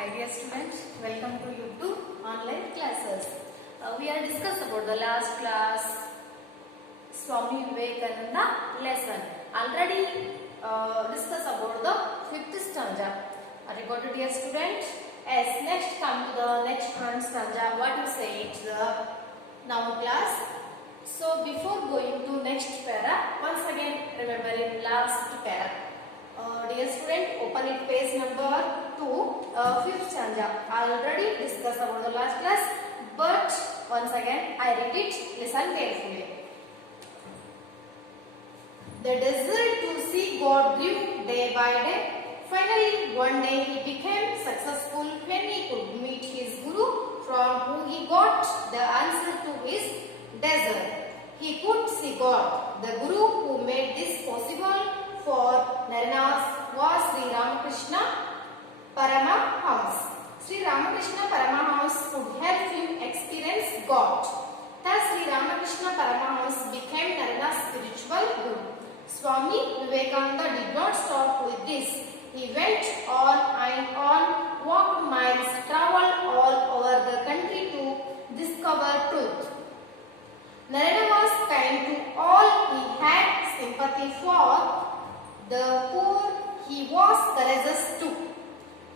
Hi dear students, welcome to YouTube online classes. We are discussed about the last class Swami Vivekananda lesson. Already discussed about the 5th stanza. Are you got it, dear student? Yes, next come to the next stanza. What you say? It's the noun class. So before going to next para, once again remember in last para. Dear student, open it page number 2, 5th stanza. Already discussed about the last class, but once again I read it. Listen carefully. The desire to see God grew day by day. Finally, one day he became successful when he could meet his guru, from whom he got the answer to his desire. He could see God. The guru who made this possible for Naranas was Sri Ramakrishna Paramahams. Sri Ramakrishna Paramahams could help him experience God. Thus, Sri Ramakrishna Paramahams became Narana's spiritual guru. Swami Vivekananda did not stop with this. He went on and on, walked miles, traveled all over the country to discover truth. Narana was kind to all. He had sympathy for the poor. He was courageous too.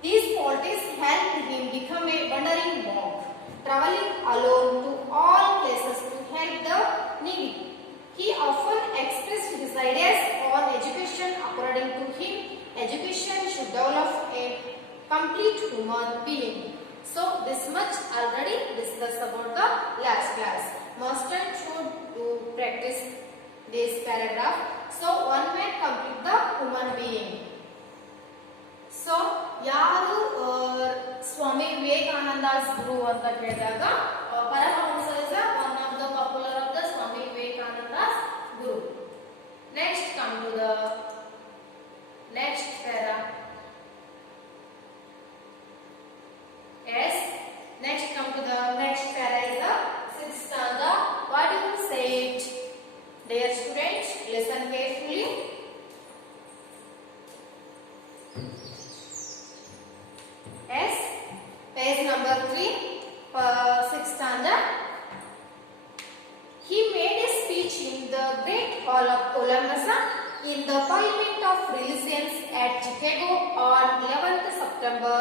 These qualities helped him become a wandering monk, traveling alone to all places to help the needy. He often expressed his ideas on education. According to him, education should develop a complete human being. So this much already discussed about the last class. Master should practice this paragraph. So one may complete the human being. So ಯಾರು ಸ್ವಾಮಿ ವಿವೇಕಾನಂದಾಸ್ ಗುರು ಅಂತ ಕೇಳಿದಾಗ Paramahamsa is one of the popular of the Swami Vivekananda's guru. Next come to the next para. Yes, next come to the next para is the 6th stanza. What do you say it? Dear students, listen carefully. Yes, page number 3, 6th stanza. He made a speech in the Great Hall of Columbus in the Parliament of Religions at Chicago on 11th September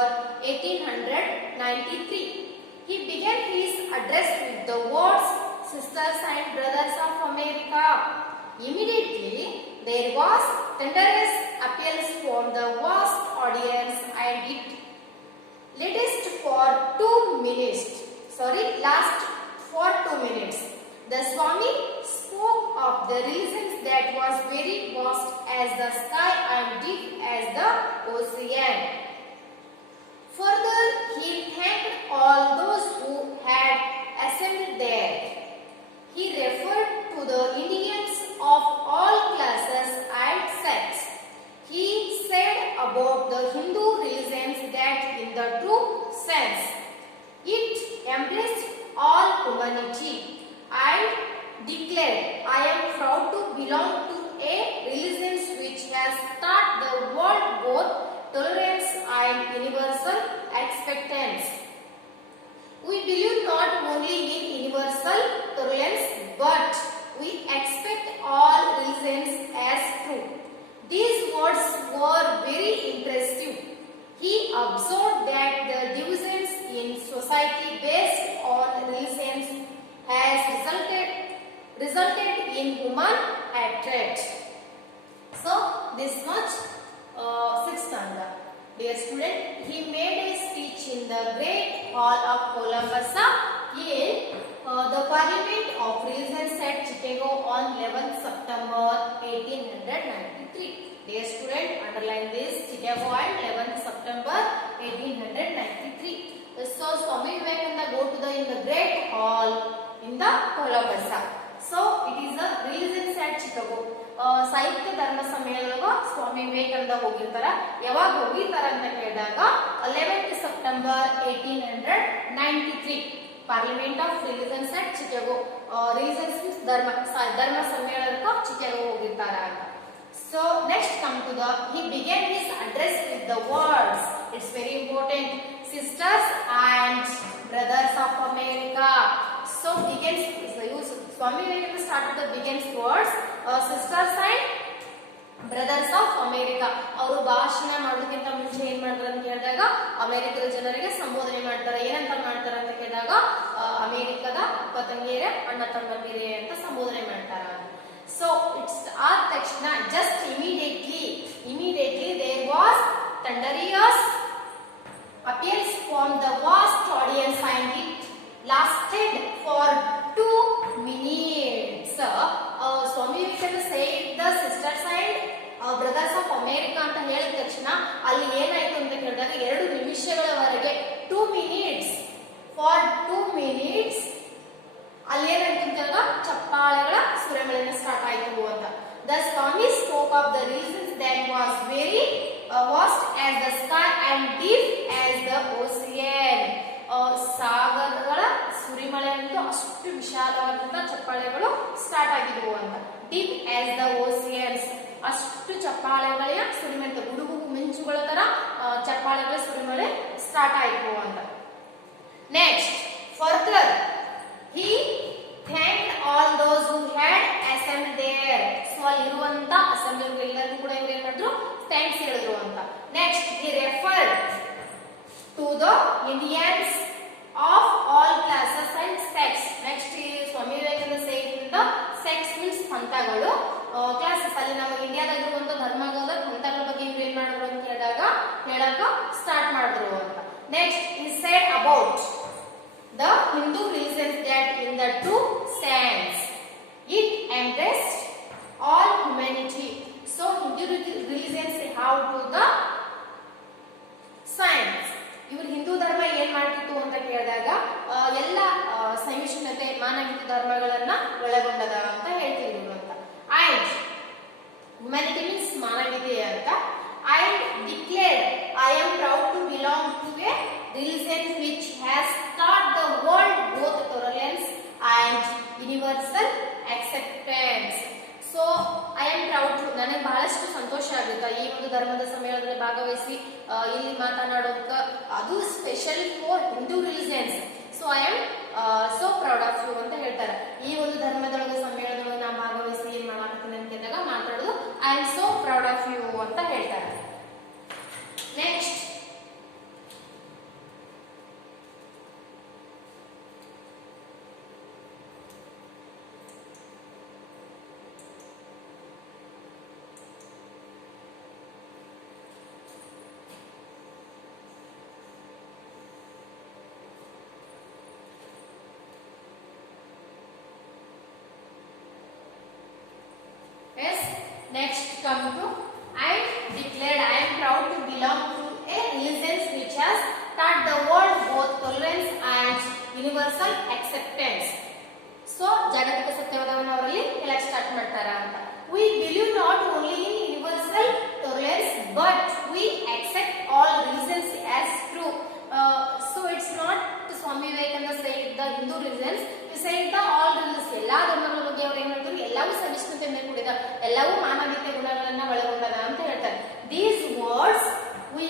1893. He began his address with the words, "Sisters and brothers of America." Immediately, there was thunderous appeals from the vast audience, and it lasted for 2 minutes. The Swami spoke of the religions that was very vast as the sky and deep as the ocean. Further, he thanked all those who had assembled there. He referred to the Indians of all classes and sects. He said about the Hindu religions that in the true sense it embraced all humanity, and declared, "I am proud to belong to a religion which has taught the world both tolerance and universal acceptance." We believe not only in universal tolerance, but we accept all religions as true. These words were very impressive. He observed that the divisions in society based on religions has resulted in human hatred. So this much 6th stanza. Dear student, he made a speech in the Great Hall of Columbus in the Parliament of Religions at Chicago on 11th September 1893. Dear student, underline this: Chicago and 11th September 1893. So Swami Vivekananda go to the Great Hall in the Columbus. So it is a religions at Chicago. ಸಾಹಿತ್ಯ ಧರ್ಮ ಸಮ್ಮೇಳನಕ್ಕೆ ಸ್ವಾಮಿ ವಿವೇಕಾನಂದ ಹೋಗಿರ್ತಾರ. ಯಾವಾಗ ಹೋಗಿರ್ತಾರ ಅಂತ ಕೇಳಿದಾಗ 11th September 1893 parliament of religions at Chicago. Religions ಧರ್ಮ ಸಮ್ಮೇಳನಕ್ಕೆ ಚಿಕಾಗೋ ಹೋಗಿರ್ತಾರ ಅಂತ. So next come to the he began his address with the words. It's very important. sisters and brothers of America. So begins Swami Vivekananda started the begins words sisters and brothers of America. ಅವರು ಭಾಷಣ ಮಾಡೋದಕ್ಕಿಂತ ಮುಂಚೆ ಏನ್ ಮಾಡ್ತಾರೆ ಅಂತ ಕೇಳಿದಾಗ ಅಮೆರಿಕದ ಜನರಿಗೆ ಸಂಬೋಧನೆ ಮಾಡ್ತಾರೆ. ಏನಂತ ಮಾಡ್ತಾರೆ ಅಂತ ಕೇಳಿದಾಗ ಅಮೆರಿಕದ ಅಕ್ಕ ತಂಗಿಯರೇ ಅಣ್ಣ ತಮ್ಮಂದಿರೇ ಅಂತ ಸಂಬೋಧನೆ ಮಾಡ್ತಾರೆ. ಸೊ ಇಟ್ಸ್ ಆ ತಕ್ಷಣ just immediately there was thunderous appears from the vast audience and it lasted for 2 minutes. Swami Vivekananda said the sisters and brothers of America ಅಂತ ಹೇಳಿದ ತಕ್ಷಣ ಅಲ್ಲಿ ಏನಾಯ್ತು ಅಂತ ಕೇಳಿದಾಗ 2 ನಿಮಿಷಗಳವರೆಗೆ 2 minutes for 2 minutes ಅಲ್ಲಿ ಏನಾಯ್ತು ಅಂತ ಹೇಳಿದಾಗ ಚಪ್ಪಾಳೆಗಳ ಸುರಿಮಳೆಯಿಂದ ಸ್ಟಾರ್ಟ್ ಆಯ್ತು ಅಂತ. The Swami spoke of the reasons that was very vast as the sky and deep as the ocean. ಸಾಗರಗಳ ಸುರಿಮಳೆ ಅಂತೂ ಅಷ್ಟು ವಿಶಾಲವಾದಂತ ಚಪ್ಪಾಳೆಗಳು ಸ್ಟಾರ್ಟ್ ಆಗಿದ್ವು ಅಂತ. ಡೀಪ್ ಆಸ್ ದ ಓಸಿಯನ್ಸ್ ಅಷ್ಟು ಚಪ್ಪಾಳೆಗಳ ಸುರಿಮಳೆ ಗುಡುಗು ಮಿಂಚುಗಳ ತರ ಚಪ್ಪಾಳೆಗಳ ಸುರಿಮಳೆ ಸ್ಟಾರ್ಟ್ ಆಯ್ತು ಅಂತ. Next further he thanked all those who had assembled there. So ಅಲ್ಲಿರುವಂತ ಅಸೆಂಬ್ಲಿ ಎಲ್ಲರಿಗೂ ಕೂಡ ಇವರು ಏನ್ ಮಾಡಿದ್ರು ಥ್ಯಾಂಕ್ಸ್ ಹೇಳಿದ್ರು ಅಂತ. Next he referred to the Indians of all classes and sects. Next Swami Vivekananda said the sects means ಪಂಥಗಳು classes ಅಲ್ಲಿ ನಮ್ಮ ಇಂಡಿಯಾದಾಗಿರುವಂತ ಧರ್ಮಗಳ ಪಂಥಗಳ ಬಗ್ಗೆ ಇವರು ಏನ್ ಮಾಡಿದ್ರು ಅಂತ ಹೇಳಿದಾಗ ಹೇಳಕ ಸ್ಟಾರ್ಟ್ ಮಾಡಿದ್ರು ಅಂತ. Next he said about the Hindu religions that in the two stands it embraced all humanity. So Hindu religions have to the science. ಇವರು ಹಿಂದೂ ಧರ್ಮ ಏನ್ ಮಾಡ್ತಿತ್ತು ಅಂತ ಕೇಳಿದಾಗ ಎಲ್ಲ ಸಹಿಷ್ಣುತೆ ಮಾನವೀಯ ಧರ್ಮಗಳನ್ನ ಒಳಗೊಂಡದ ಅಂತ ಹೇಳ್ತಿದ್ರು ಅಂತ. ಅಂಡ್ ಹ್ಯುಮ್ಯಾನಿಟಿ ಮೀನ್ಸ್ ಮಾನವೀಯತೆ ಅಂತ. And declared I am proud to belong to a religion which has taught the world both tolerance and universal acceptance. So I am proud to ನನಗೆ ಬಹಳಷ್ಟು ಸಂತೋಷ ಆಗುತ್ತೆ ಈ ಒಂದು ಧರ್ಮದ ಸಮ್ಮೇಳನದಲ್ಲಿ ಭಾಗವಹಿಸಿ ಇಲ್ಲಿ ಮಾತನಾಡೋದಕ್ಕೆ, ಅದು special for Hindu religions. So I am so proud of you ಅಂತ ಹೇಳ್ತಾರೆ. ಈ ಒಂದು ಧರ್ಮದೊಳಗೆ ಸಮ್ಮೇಳನದೊಳಗೆ ನಾನು ಭಾಗವಹಿಸಿ ಏನ್ ಮಾಡಾಕತ್ತೀನಿ ಅಂತ ಕೇಳಿದಾಗ ಮಾತಾಡೋದು I am so proud of you ಅಂತ ಹೇಳ್ತಾರೆ. Next Next come to I declared I am proud to belong to a religion which has taught the world both tolerance and universal acceptance. So ಜಾಗತಿಕ ಸತ್ಯವಾದವನ್ನು ಅವರಲ್ಲಿ ಹೇಳಕ್ ಸ್ಟಾರ್ಟ್ ಮಾಡ್ತಾರ ಅಂತ. We believe not only in universal tolerance but we accept all religions as true. So it's not Swami Vivekananda said the Hindu religions, he said the all religions. ಎಲ್ಲಾ ಧರ್ಮಗಳ ಬಗ್ಗೆ ಅವರು ಏನ್ ಹೇಳ್ತಾರೆ, ಎಲ್ಲವೂ ಸಹಿಷ್ಣುತೆಯಿಂದ ಕೂಡಿದ, ಎಲ್ಲವೂ ಮಾನವೀಯತೆ ಗುಣಗಳನ್ನ ಒಳಗೊಂಡದ ಅಂತ ಹೇಳ್ತಾರೆ. These words we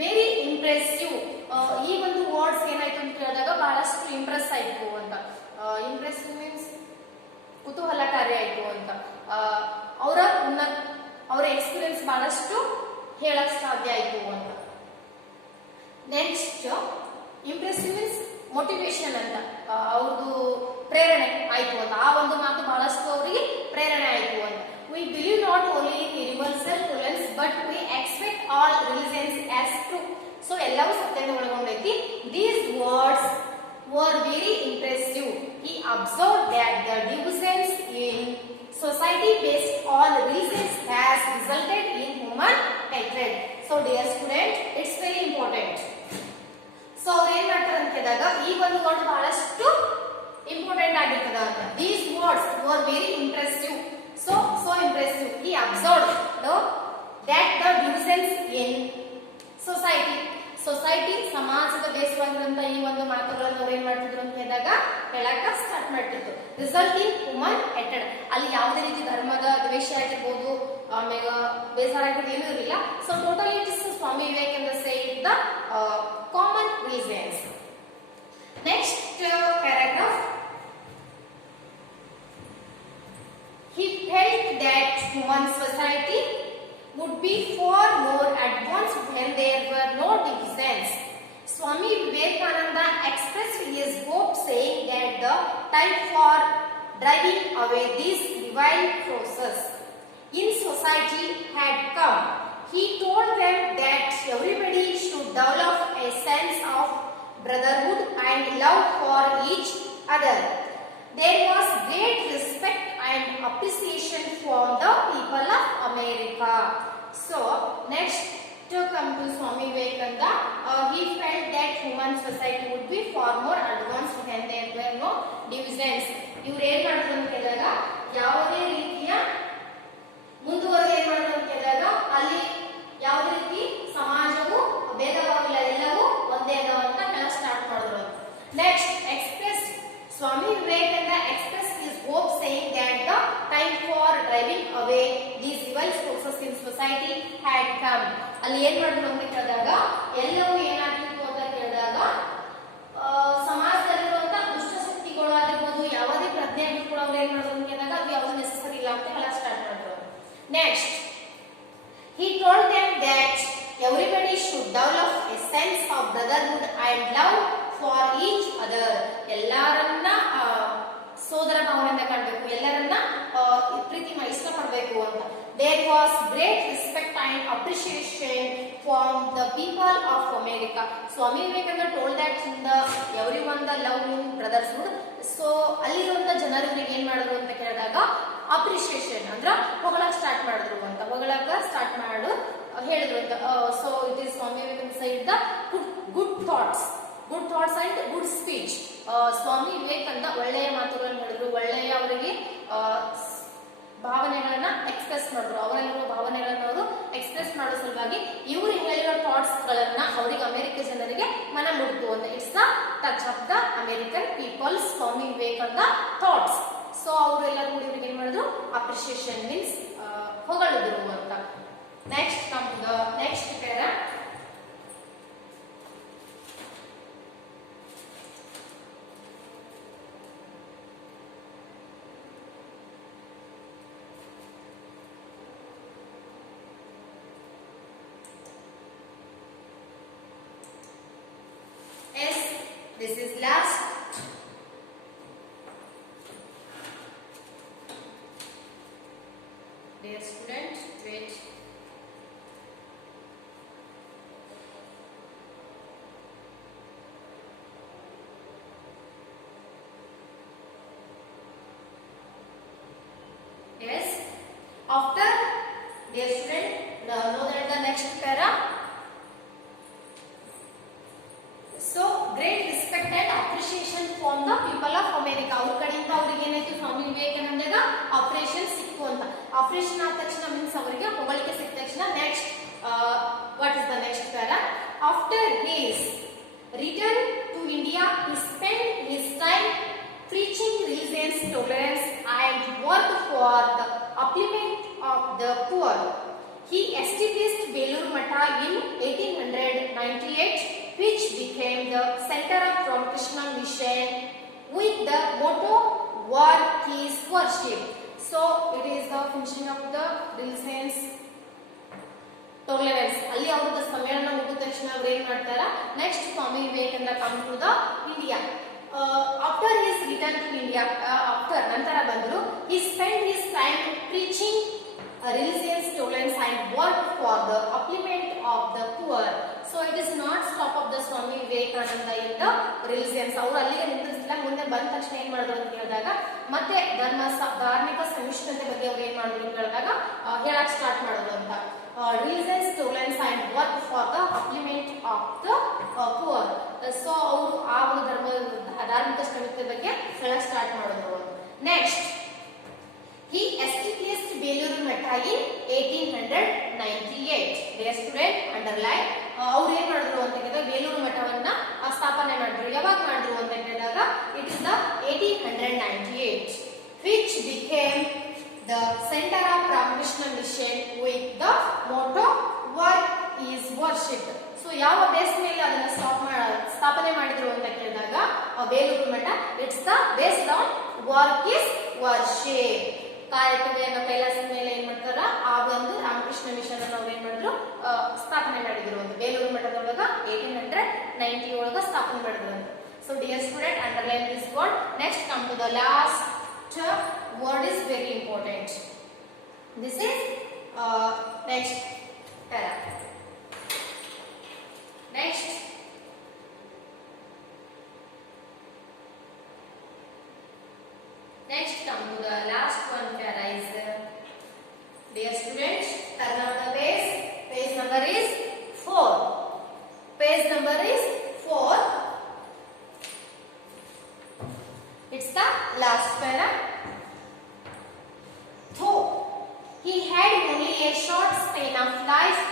very impressive. ಈ ಒಂದು ವರ್ಡ್ಸ್ ಏನಾಯ್ತು ಅಂತ ಹೇಳಿದಾಗ ಬಹಳಷ್ಟು ಇಂಪ್ರೆಸ್ ಆಯ್ತು ಅಂತ. ಇಂಪ್ರೆಸಿವ್ ಮೀನ್ಸ್ ಕುತೂಹಲಕಾರಿ ಆಯ್ತು ಅಂತ. ಅವರ ಎಕ್ಸ್ಪೀರಿಯನ್ಸ್ ಬಹಳಷ್ಟು ಹೇಳಕ್ ಸಾಧ್ಯ ಆಯ್ತು ಅಂತ. ನೆಕ್ಸ್ಟ್ ಇಂಪ್ರೆಸಿವ್ ಮೀನ್ಸ್ ಮೋಟಿವೇಶನ್ ಅಂತ, ಅವ್ರದ್ದು ಪ್ರೇರಣೆ ಆಯ್ತು ಅಂತ. ಆ ಒಂದು ಮಾತು ಬಹಳಷ್ಟು ಅವರಿಗೆ ಪ್ರೇರಣೆ ಆಯ್ತು ಅಂತ. We believe not only in universal tolerance but we expect all religions as true. So ಎಲ್ಲವೂ ಸತ್ಯದಿಂದ ಒಳಗೊಂಡೈತಿ. These words were very impressive. He observed that the divisions in society based on religions has resulted in human hatred. So dear student, it's very important. So ಅವ್ರು ಏನ್ ಮಾಡ್ತಾರೆ ಅಂತ ಹೇಳಿದಾಗ ಈ ಒಂದು ವರ್ಡ್ ಬಹಳಷ್ಟು ಇಂಪಾರ್ಟೆಂಟ್ ಆಗಿರ್ತದ ಅಂತ. These words were very impressive. So impressive. ಈ observed that the divisions in society ಸಮಾಜದ ಬೇಸವಾಗಿರುವಂತ ಈ ಒಂದು ಮಾತುಗಳನ್ನು ಅವ್ರು ಏನ್ ಮಾಡ್ತಿದ್ರು ಅಂತ ಹೇಳಿದಾಗ ಹೇಳಕ ಸ್ಟಾರ್ಟ್ ಮಾಡ್ತಿದ್ರು. Result in human hated. ಅಲ್ಲಿ ಯಾವುದೇ ರೀತಿ ಧರ್ಮದ ದ್ವೇಷ ಆಗಿರ್ಬೋದು, ಆಮೇಲೆ ಬೇಸರ ಆಗಿರ್ಬೋದು ಏನೂ ಇರಲಿಲ್ಲ. So totally it is Swami Vivekananda said the common reasons. Next paragraph. He felt that human society would be far more advanced when there were no divisions. Swami Vivekananda expressed his hope saying that the time for driving away these rival forces in society had come. He told them that everybody should develop a sense of brotherhood and love for each other. There was great respect and appreciation from the people of America. So, next to come to Swami Vivekananda, he felt that human society would be far more advanced when there were no divisions. ಇವರು ಏನ್ ಮಾಡಿದ್ರು ಅಂತ ಹೇಳಿದಾಗ ಯಾವುದೇ ರೀತಿಯ ಮುಂದುವರೆದು ಏನ್ ಮಾಡಿದ್ರು ಅಂತ ಹೇಳಿದಾಗ ಅಲ್ಲಿ ಯಾವುದೇ ರೀತಿ ಸಮಾಜವು ಭೇದವಾಗಿಲ್ಲ, ಎಲ್ಲವೂ ಒಂದೇ ಅಂತ ಹೇಳ ಸ್ಟಾರ್ಟ್ ಮಾಡಿದ್ರು. Next express Swami Vivekananda expressed his hope saying that the time for driving away these evil forces in society had come. ಅಲ್ಲಿ ಏನ್ ಮಾಡಿದ್ರು ಅಂತ ಹೇಳಿದಾಗ ಎಲ್ಲವೂ ಏನಾಗ್ತಿತ್ತು ಅಂತ ಹೇಳಿದಾಗ ಸಮಾಜದಲ್ಲಿರುವಂತ ದುಷ್ಟ ಶಕ್ತಿಗಳು ಆಗಿರ್ಬೋದು, ಯಾವುದೇ ಪ್ರಜ್ಞೆ ಕೂಡ ಅವ್ರು ಏನ್ ಮಾಡಿದ್ರು ಅಂತ ಹೇಳಿದಾಗ ಅದು ಯಾವುದು ನೆಸೆಸರಿ ಇಲ್ಲ ಅಂತ ಹೇಳ ಸ್ಟಾರ್ಟ್ ಮಾಡಿದ್ರು. Next he told them that everybody should develop a sense of brotherhood and love for each other. ಎಲ್ಲರನ್ನ ಸೋದರ ಭಾವನೆಯಿಂದ ಕಾಣಬೇಕು, ಎಲ್ಲರನ್ನ ಪ್ರೀತಿ ಇಷ್ಟಪಡಬೇಕು ಅಂತ. There was great respect and appreciation from the people of America. Swami Vivekananda told that in the everyone the love in brotherhood. So ಅಲ್ಲಿರುವಂತ ಜನರಿಗೆ ಏನ್ ಮಾಡಿದ್ರು ಅಂತ ಕೇಳಿದಾಗ ಅಪ್ರಿಶಿಯೇಷನ್ ಅಂದ್ರ ಹೊಗಳಕ್ ಸ್ಟಾರ್ಟ್ ಮಾಡಿದ್ರು ಅಂತ, ಹೊಗಳಕ ಸ್ಟಾರ್ಟ್ ಮಾಡು ಹೇಳಿದ್ರು ಅಂತ. So it is Swami Vivekananda said the good thoughts and good speech. Swami Vivekananda ಒಳ್ಳೆಯ ಮಾತುಗಳನ್ನು ಹೇಳಿದ್ರು, ಒಳ್ಳೆಯ ಅವರಿಗೆ ಭಾವನೆಗಳನ್ನ ಎಕ್ಸ್ಪ್ರೆಸ್ ಮಾಡಿದ್ರು, ಅವರಲ್ಲಿರುವ ಭಾವನೆಗಳನ್ನ ಅವರು ಎಕ್ಸ್ಪ್ರೆಸ್ ಮಾಡೋ ಸಲುವಾಗಿ ಇವರು ಹೇಳಿರೋ ಥಾಟ್ಸ್ ಗಳನ್ನ ಅವರಿಗೆ ಅಮೆರಿಕ ಜನರಿಗೆ ಮನ ಮುಡ್ತು ಅಂತ. It's the touch of the American peoples Swami Vivekananda thoughts. So ಅವರೆಲ್ಲರೂ ಕೂಡ ಇವ್ರಿಗೆ ಏನ್ ಮಾಡಿದ್ರು ಅಪ್ರಿಶಿಯೇಷನ್ ಮೀನ್ಸ್ ಹೊಗಳಿದ್ರು ಅಂತ. Next come to the next para. This is last. Dear student, wait. Yes. After, dear student, know that the next para. So great respect and appreciation from the people of America. ಅವ್ರ ಕಡೆಯಿಂದ ಅವರಿಗೆ ಏನಾಯ್ತು ಸ್ವಾಮಿ ವಿವೇಕಾನಂದಗ ಆಪರೇಷನ್ ಸಿಕ್ಕು ಅಂತ. ಆಪರೇಷನ್ ಆದ ತಕ್ಷಣ ಮೀನ್ಸ್ ಅವರಿಗೆ ಹೊಗಳಿಕೆ ಸಿಕ್ಕ ತಕ್ಷಣ next what is the next para. After his return to India he spent his time preaching religious tolerance and worked for the upliftment of the poor. He established Belur Matha in 1898, which became the center of Ramakrishna Mission with the motto "Work is Worship." So it is the finishing of the religious tolerance. ಅಲ್ಲಿ ಅವರ ಸಮ್ಮೇಳನ ಮುಗಿದ ತಕ್ಷಣ ಅವರು ಏನು ಮಾಡ್ತಾರ, next Swami Vivekananda come to the India. After his return to India, after ನಂತರ ಬಂದರು, he spent his time preaching religious tolerance and work for the upliftment of the poor. So it is not stop of the Swami Vivekananda in the religions. ಅವರು ಅಲ್ಲಿಗೆ ನಿಂತಿರಲಿಲ್ಲ, ಮುಂದೆ ಬಂದ ತಕ್ಷಣ ಏನ್ ಮಾಡಿದ್ರು ಅಂತ ಹೇಳಿದಾಗ ಮತ್ತೆ ಧಾರ್ಮಿಕ ಸಹಿಷ್ಣುತೆ ಬಗ್ಗೆ ಅವ್ರು ಏನ್ ಮಾಡಿದ್ರು ಅಂತ ಹೇಳಿದಾಗ ಹೇಳಕ್ ಸ್ಟಾರ್ಟ್ ಮಾಡಿದ್ರು ಅಂತ. religious tolerance and work for the upliftment of the poor. So ಅವರು ಆ ಒಂದು ಧಾರ್ಮಿಕ ಸಹಿಷ್ಣುತೆ ಬಗ್ಗೆ ಹೇಳಕ್ ಸ್ಟಾರ್ಟ್ ಮಾಡಿದ್ರು. Next he established Belur Matha in 1898. Dear student, underline. ಅವ್ರು ಏನ್ ಮಾಡಿದ್ರು ಅಂತ ಹೇಳಿದ್ರೆ ಬೇಲೂರು ಮಠವನ್ನ ಸ್ಥಾಪನೆ ಮಾಡಿದ್ರು. ಯಾವಾಗ ಮಾಡಿದ್ರು ಅಂತ ಹೇಳಿದಾಗ it is the 1898, which became the center of Ramakrishna Mission with the motto "Work is Worship." ಯಾವ ಬೇಸ್ ಮೇಲೆ ಅದನ್ನ ಸ್ಥಾಪನೆ ಮಾಡಿದ್ರು ಅಂತ ಕೇಳಿದಾಗ ಬೇಲೂರು ಮಠ it's the based on work is worship. ಕಾರ್ಯಕ್ರಮ ಕೈಲಾಸದ ಮೇಲೆ ಏನ್ ಮಾಡ್ತಾರ ಆ ಒಂದು ರಾಮಕೃಷ್ಣ ಮಿಷನ್ ಅನ್ನು ಅವ್ರು ಏನ್ ಮಾಡಿದ್ರು ಸ್ಥಾಪನೆ ಮಾಡಿದ್ರು ಅಂತ ಬೇಲೂರು ಮಠದೊಳಗ 1890 ಒಳಗ ಸ್ಥಾಪನೆ ಮಾಡಿದ್ರು ಅಂತ. So dear student, underline this word. Next come to the last word is very important. This is next para. Next come to the last one para is dear students, turn on the page number is 4. Page number is 4. It's the last para. Though he had only a short span of life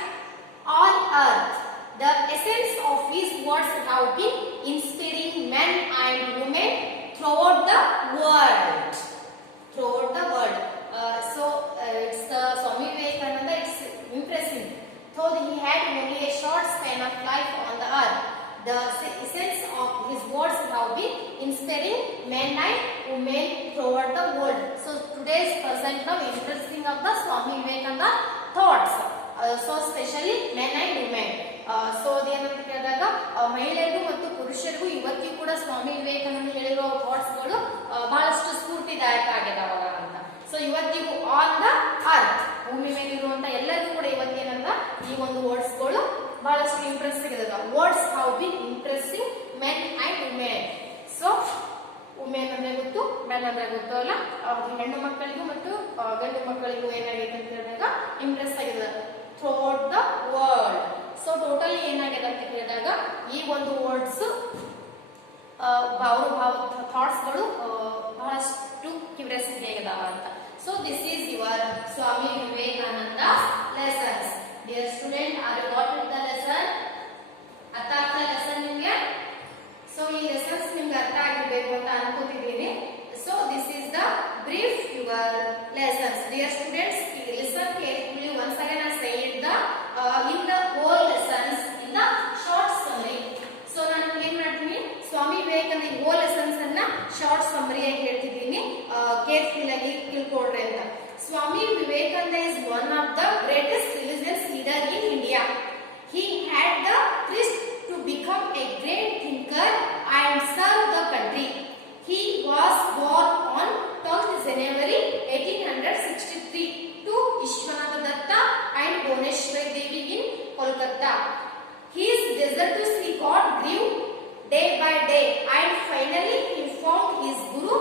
on earth, the essence of his words have been inspiring men and women throughout the world. Throughout the world. It's Swami Vivekananda. It's impressive. Though he had only a short span of life on the earth, the essence of his words have been inspiring men and women throughout the world. So today's present now interesting of the Swami Vivekananda thoughts. So especially men and women. So ಅದೇನಂತ ಕೇಳಿದಾಗ ಮಹಿಳೆಯರಿಗೂ ಮತ್ತು ಪುರುಷರಿಗೂ ಇವತ್ತಿಗೂ ಕೂಡ ಸ್ವಾಮಿ ವಿವೇಕಾನಂದ ಹೇಳಿರೋ ಥಾಟ್ಸ್ ಗಳು ಬಹಳಷ್ಟು ಸ್ಫೂರ್ತಿದಾಯಕ ಆಗಿದಾವ ಅಂತ. ಸೊ ಇವತ್ತಿಗೂ ಆನ್ ದ ಅರ್ತ್ ಭೂಮಿ ಮೇಲೆ ಇರುವಂತ ಎಲ್ಲರಿಗೂ ಕೂಡ ಇವತ್ತೇನಂದ ಈ ಒಂದು ವರ್ಡ್ಸ್ ಗಳು ಬಹಳಷ್ಟು ಇಂಪ್ರೆಸಿವ್ ಇದಾವ. Words have been impressive men and women. So women ಅಂದ್ರೆ ಗೊತ್ತು, ಮೆನ್ ಅಂದ್ರೆ ಗೊತ್ತು ಅಲ್ಲ, ಹೆಣ್ಣು ಮಕ್ಕಳಿಗೂ ಮತ್ತು ಗಂಡು ಮಕ್ಕಳಿಗೂ ಏನಾಗಿದೆ ಅಂತ ಹೇಳಿದಾಗ ಇಂಪ್ರೆಸ್ ಆಗಿದೆ throughout the world. So totally ಏನಾಗಿದೆ ಅಂತ ಹೇಳಿದಾಗ ಈ ಒಂದು ವರ್ಡ್ಸ್ ಥಾಟ್ಸ್ ಗಳು ಬಹಳಷ್ಟು ಕ್ಯೂರಿಯಾಸಿಟಿ ಆಗಿದಾವ ಅಂತ. So this is your Swami Vivekananda lessons. Dear student, are you got it the lesson? ಅರ್ಥ ಆಗ್ತಾ ಲೆಸನ್ ನಿಮ್ಗೆ? ಸೊ ಈ ಲೆಸನ್ಸ್ ನಿಮ್ಗೆ ಅರ್ಥ ಆಗಿರ್ಬೇಕು ಅಂತ ಅನ್ಕೋತಿದ್ದೀನಿ. So this is the brief your lessons. Dear students, listen carefully. Once again I say it the in the whole lessons in the short summary. So ನಾನು ಏನು ಮಾಡ್ತೀನಿ, ಸ್ವಾಮಿ ವಿವೇಕಾನಂದ ಈ whole lessons ಅನ್ನ ಶಾರ್ಟ್ ಸಮ್ಮರಿ ಆಗಿ ಹೇಳ್ತಿದ್ದೀನಿ, ಕೇರ್ಫುಲ್ ಆಗಿ ತಿಳ್ಕೊಳ್ರಿ ಅಂತ. ಸ್ವಾಮಿ Vivekananda is one of the greatest religious leader in India. He had the thirst to become a great thinker and serve the country. He was born on 12th January 1863 to Ishwanatha Datta and Bhuneshwari Devi in Kolkata. His desire to see God grew day by day, and finally he found his Guru,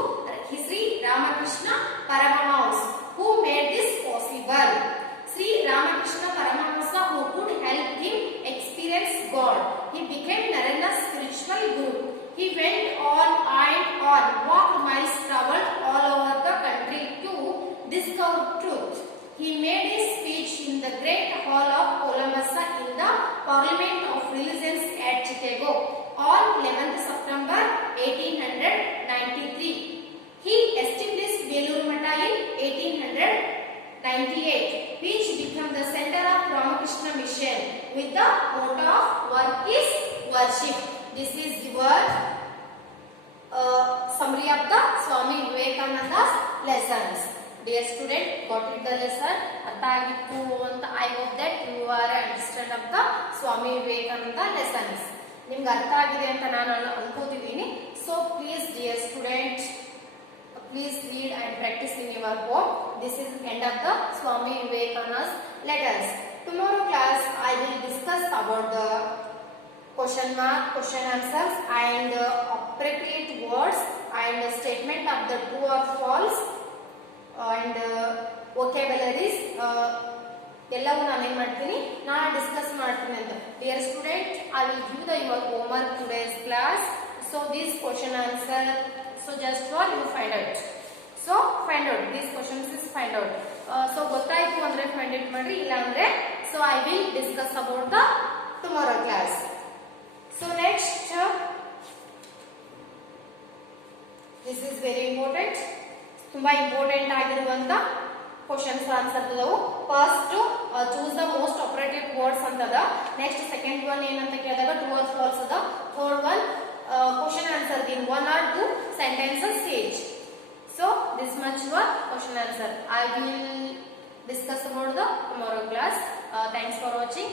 Sri Ramakrishna Paramahamsa, who made this possible. Sri Ramakrishna Paramahamsa, who could help him experience God. He became Narendra's spiritual guru. He went on and on, walked miles, traveled all over the country to discover truth. He made his speech in the Great Hall of Columbus in the Parliament of Religions at Chicago on 11th September 1893. He established Beluru Mata in 1898, which became the center of Ramakrishna Mission with the motto of work is worship. This is your summary of the Swami Vivekananda's lessons. Dear student, got it the lesson? ಅರ್ಥ ಆಗಿತ್ತು ಅಂತ I hope that you are understand of the Swami Vivekananda lessons. ನಿಮ್ಗೆ ಅರ್ಥ ಆಗಿದೆ ಅಂತ ನಾನು ಅನ್ಕೋತಿದ್ದೀನಿ. So please dear student, please read and practice in your home. This is end of the Swami Vivekananda's letters. Tomorrow class I will discuss about the question mark, question answers and appropriate words and statement of the true or false and vocabularies ಎಲ್ಲವೂ ನಾನು ಏನು ಮಾಡ್ತೀನಿ, ನಾನು discuss ಮಾಡ್ತೀನಿ ಅಂತ. Dear student, I will give the your homework today's class. So this question answer, so just for you find out. So find out these questions is find out. So ಗೊತ್ತಾಯ್ತು ಅಂದ್ರೆ find out ಮಾಡ್ರಿ, ಇಲ್ಲ ಅಂದ್ರೆ so I will discuss about the tomorrow class. So next, this is very important, ತುಂಬಾ important ಆಗಿರುವಂತ questions answer. First choose the most appropriate word words ಅಂತದ. Next second one ಏನಂತ ಕೇಳಿದಾಗ ಟ್ರೂ ಆರ್ ಫಾಲ್ಸ್ ಅದ. Third one question answer in 1 or 2 sentences stage. So this much your question answer. I will discuss about the tomorrow class. Thanks for watching.